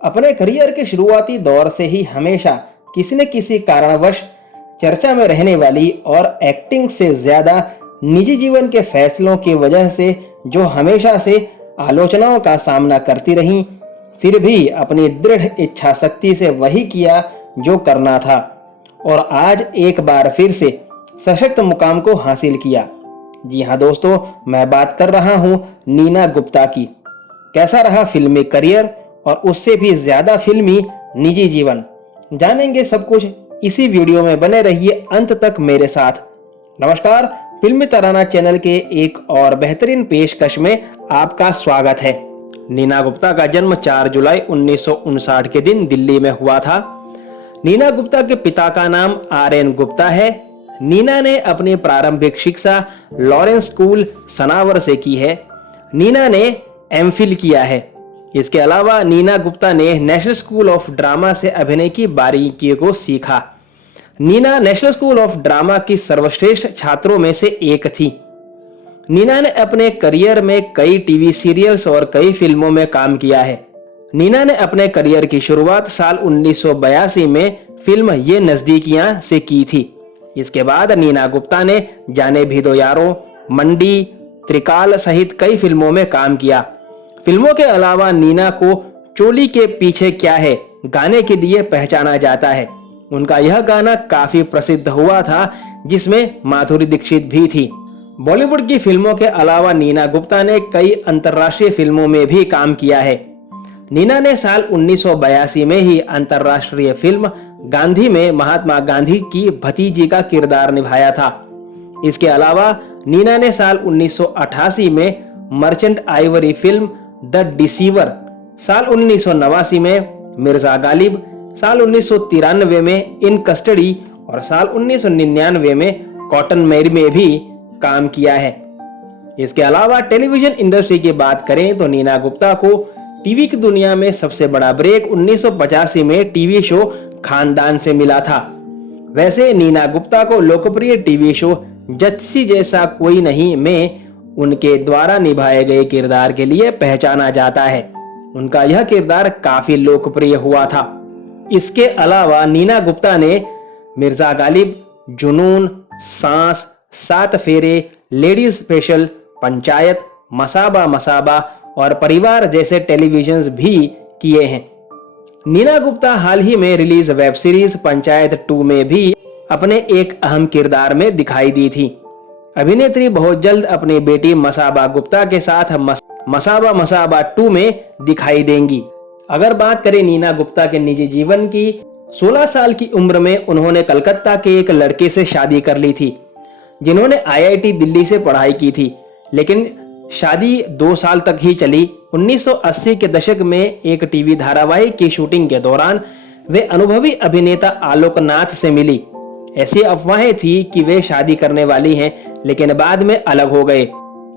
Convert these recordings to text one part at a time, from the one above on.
अपने करियर के शुरुआती दौर से ही हमेशा किसी न किसी कारणवश चर्चा में रहने वाली और एक्टिंग से ज्यादा निजी जीवन के फैसलों की वजह से जो हमेशा से आलोचनाओं का सामना करती रहीं, फिर भी अपनी दृढ़ इच्छा शक्ति से वही किया जो करना था और आज एक बार फिर से सशक्त मुकाम को हासिल किया। जी हाँ दोस्तों, मैं बात कर रहा हूँ नीना गुप्ता की। कैसा रहा फिल्मी करियर और उससे भी ज्यादा फिल्मी निजी जीवन, जानेंगे सब कुछ इसी वीडियो में। बने रहिए अंत तक मेरे साथ। नमस्कार, फिल्मी तराना चैनल के एक और बेहतरीन पेशकश में आपका स्वागत है। नीना गुप्ता का जन्म 4 जुलाई 1959 के दिन दिल्ली में हुआ था। नीना गुप्ता के पिता का नाम RN गुप्ता है। नीना ने अपनी प्रारंभिक शिक्षा लॉरेंस स्कूल सनावर से की है। नीना ने MPhil किया है। इसके अलावा नीना गुप्ता ने नेशनल स्कूल ऑफ ड्रामा से अभिनय की बारीकियों को सीखा। Neena National School of Drama की सर्वश्रेष्ठ छात्रों में से एक थी। नीना ने अपने करियर में कई टीवी सीरियल्स और कई फिल्मों में काम किया है। नीना ने अपने करियर की शुरुआत साल 1982 में फिल्म ये नजदीकियां से की थी। इसके बाद नीना गुप्ता ने जाने भी दो यारों, मंडी, त्रिकाल सहित कई फिल्मों में काम किया। फिल्मों के अलावा नीना को चोली के पीछे क्या है गाने के लिए पहचाना जाता है। उनका यह गाना काफी प्रसिद्ध हुआ था, जिसमें माधुरी दीक्षित भी थी। बॉलीवुड की फिल्मों के अलावा नीना गुप्ता ने कई अंतर्राष्ट्रीय फिल्मों में भी काम किया है। नीना ने साल 1982 में ही अंतर्राष्ट्रीय फिल्म गांधी में महात्मा गांधी की भतीजी का किरदार निभाया था। इसके अलावा नीना ने साल 1988 में merchant Ivory film the deceiver, साल 1989 में मिर्जा गालिब, साल 1993 में इन कस्टडी और साल 1999 में कॉटन मैरी में भी काम किया है। इसके अलावा टेलीविजन इंडस्ट्री की बात करें तो नीना गुप्ता को टीवी की दुनिया में सबसे बड़ा ब्रेक 1985 में टीवी शो खानदान से मिला था। वैसे नीना गुप्ता को लोकप्रिय टीवी शो जच्सी जैसा कोई नहीं में उनके द्वारा निभाए गए किरदार के लिए पहचाना जाता है। उनका यह किरदार काफी लोकप्रिय हुआ था। इसके अलावा नीना गुप्ता ने मिर्जा गालिब, जुनून, सांस, 7 फेरे, लेडीज स्पेशल, पंचायत, मसाबा मसाबा और परिवार जैसे टेलीविजन भी किए हैं। नीना गुप्ता हाल ही में रिलीज वेब सीरीज पंचायत 2 में भी अपने एक अहम किरदार में दिखाई दी थी। अभिनेत्री बहुत जल्द अपनी बेटी मसाबा गुप्ता के साथ मसाबा मसाबा 2 में दिखाई देंगी। अगर बात करें नीना गुप्ता के निजी जीवन की, 16 साल की उम्र में उन्होंने कलकत्ता के एक लड़के से शादी कर ली थी, जिन्होंने IIT दिल्ली से पढ़ाई की थी। लेकिन शादी 2 साल तक ही चली। 1980 के दशक में एक टीवी धारावाहिक की शूटिंग के दौरान वे अनुभवी अभिनेता आलोक नाथ से मिली। ऐसी अफवाहें थी कि वे शादी करने वाली हैं, लेकिन बाद में अलग हो गए।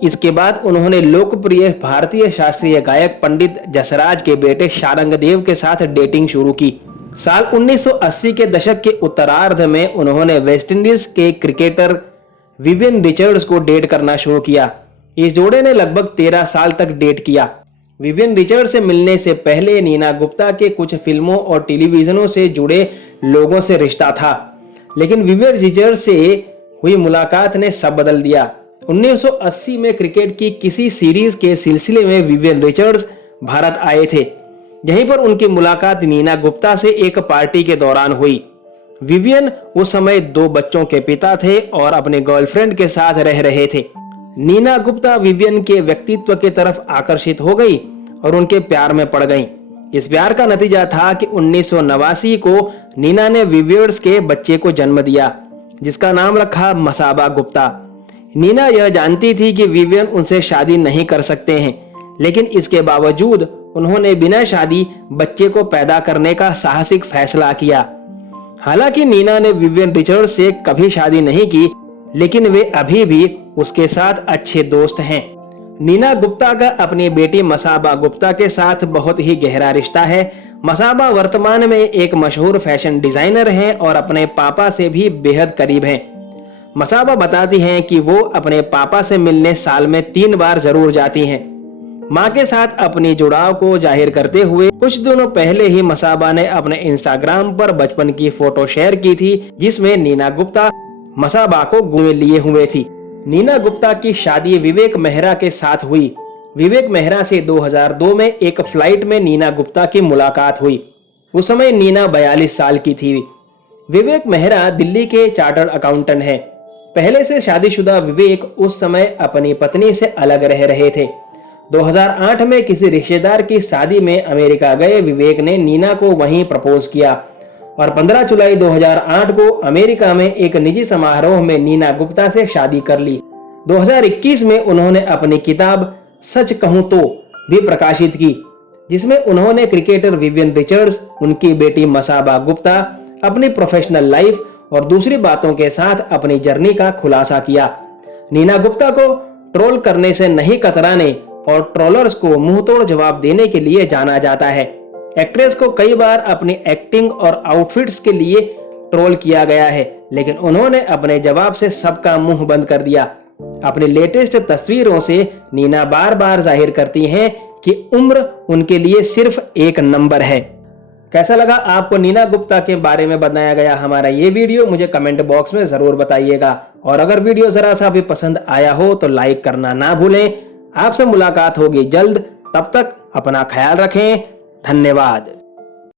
इसके बाद उन्होंने लोकप्रिय भारतीय शास्त्रीय गायक पंडित जसराज के बेटे शारंग देव के साथ डेटिंग शुरू की। साल 1980 के दशक के उत्तरार्ध में उन्होंने वेस्टइंडीज के क्रिकेटर विवियन रिचर्ड्स को डेट करना शुरू किया। इस जोड़े ने लगभग 13 साल तक डेट किया। विवियन रिचर्ड्स से मिलने से पहले नीना गुप्ता के कुछ फिल्मों और टेलीविजनों से जुड़े लोगों से रिश्ता था, लेकिन विवियन रिचर्ड्स से हुई मुलाकात ने सब बदल दिया। 1980 में क्रिकेट की किसी सीरीज के सिलसिले में विवियन रिचर्ड्स भारत आए थे। यहीं पर उनकी मुलाकात नीना गुप्ता से एक पार्टी के दौरान हुई। विवियन उस समय 2 बच्चों के पिता थे और अपने गर्लफ्रेंड के साथ रह रहे थे। नीना गुप्ता विवियन के व्यक्तित्व की तरफ आकर्षित हो गई और उनके प्यार में पड़ गईं। इस प्यार का नतीजा था कि 1989 को नीना ने विवियर्स के बच्चे को जन्म दिया, जिसका नाम रखा मसाबा गुप्ता। नीना यह जानती थी कि विवियन उनसे शादी नहीं कर सकते हैं, लेकिन इसके बावजूद उन्होंने बिना शादी बच्चे को पैदा करने का साहसिक फैसला किया। हालांकि नीना ने विवियन रिचर्ड्स से कभी शादी नहीं की, लेकिन वे अभी भी उसके साथ अच्छे दोस्त हैं। नीना गुप्ता का अपनी बेटी मसाबा गुप्ता के साथ बहुत ही गहरा रिश्ता है। मसाबा वर्तमान में एक मशहूर फैशन डिजाइनर हैं और अपने पापा से भी बेहद करीब हैं। मसाबा बताती हैं कि वो अपने पापा से मिलने साल में 3 बार जरूर जाती हैं। मां के साथ अपनी जुड़ाव को जाहिर करते हुए कुछ दिनों पहले ही मसाबा ने अपने इंस्टाग्राम पर बचपन की फोटो शेयर की थी, जिसमें नीना गुप्ता मसाबा को गोद लिए हुए थी। नीना गुप्ता की शादी विवेक मेहरा के साथ हुई। विवेक मेहरा से 2002 में एक फ्लाइट में नीना गुप्ता की मुलाकात हुई। उस समय नीना 42 साल की थी। विवेक मेहरा दिल्ली के चार्टर्ड अकाउंटेंट हैं। पहले से शादीशुदा विवेक उस समय अपनी पत्नी से अलग रह रहे थे। 2008 में किसी रिश्तेदार की शादी में अमेरिका गए विवेक ने नीना को वहीं प्रपोज किया और 15 जुलाई 2008 को अमेरिका में एक निजी समारोह में नीना गुप्ता से शादी कर ली। 2021 में उन्होंने अपनी किताब सच कहूं तो भी प्रकाशित की, जिसमें उन्होंने क्रिकेटर विवियन रिचर्ड्स, उनकी बेटी मसाबा गुप्ता, अपनी प्रोफेशनल लाइफ और दूसरी बातों के साथ अपनी जर्नी का खुलासा किया। नीना गुप्ता को ट्रोल करने से नहीं कतराने और ट्रोलर्स को मुंहतोड़ जवाब देने के लिए जाना जाता है। एक्ट्रेस को कई बार अपनी एक्टिंग और आउटफिट्स के लिए ट्रोल किया गया है, लेकिन उन्होंने अपने जवाब से सबका मुंह बंद कर दिया। अपनी लेटेस्ट तस्वीरों से नीना बार बार जाहिर करती हैं कि उम्र उनके लिए सिर्फ एक नंबर है। कैसा लगा आपको नीना गुप्ता के बारे में बताया गया हमारा ये वीडियो, मुझे कमेंट बॉक्स में जरूर बताइएगा। और अगर वीडियो जरा सा भी पसंद आया हो तो लाइक करना ना भूलें। आपसे मुलाकात होगी जल्द, तब तक अपना ख्याल रखें। धन्यवाद।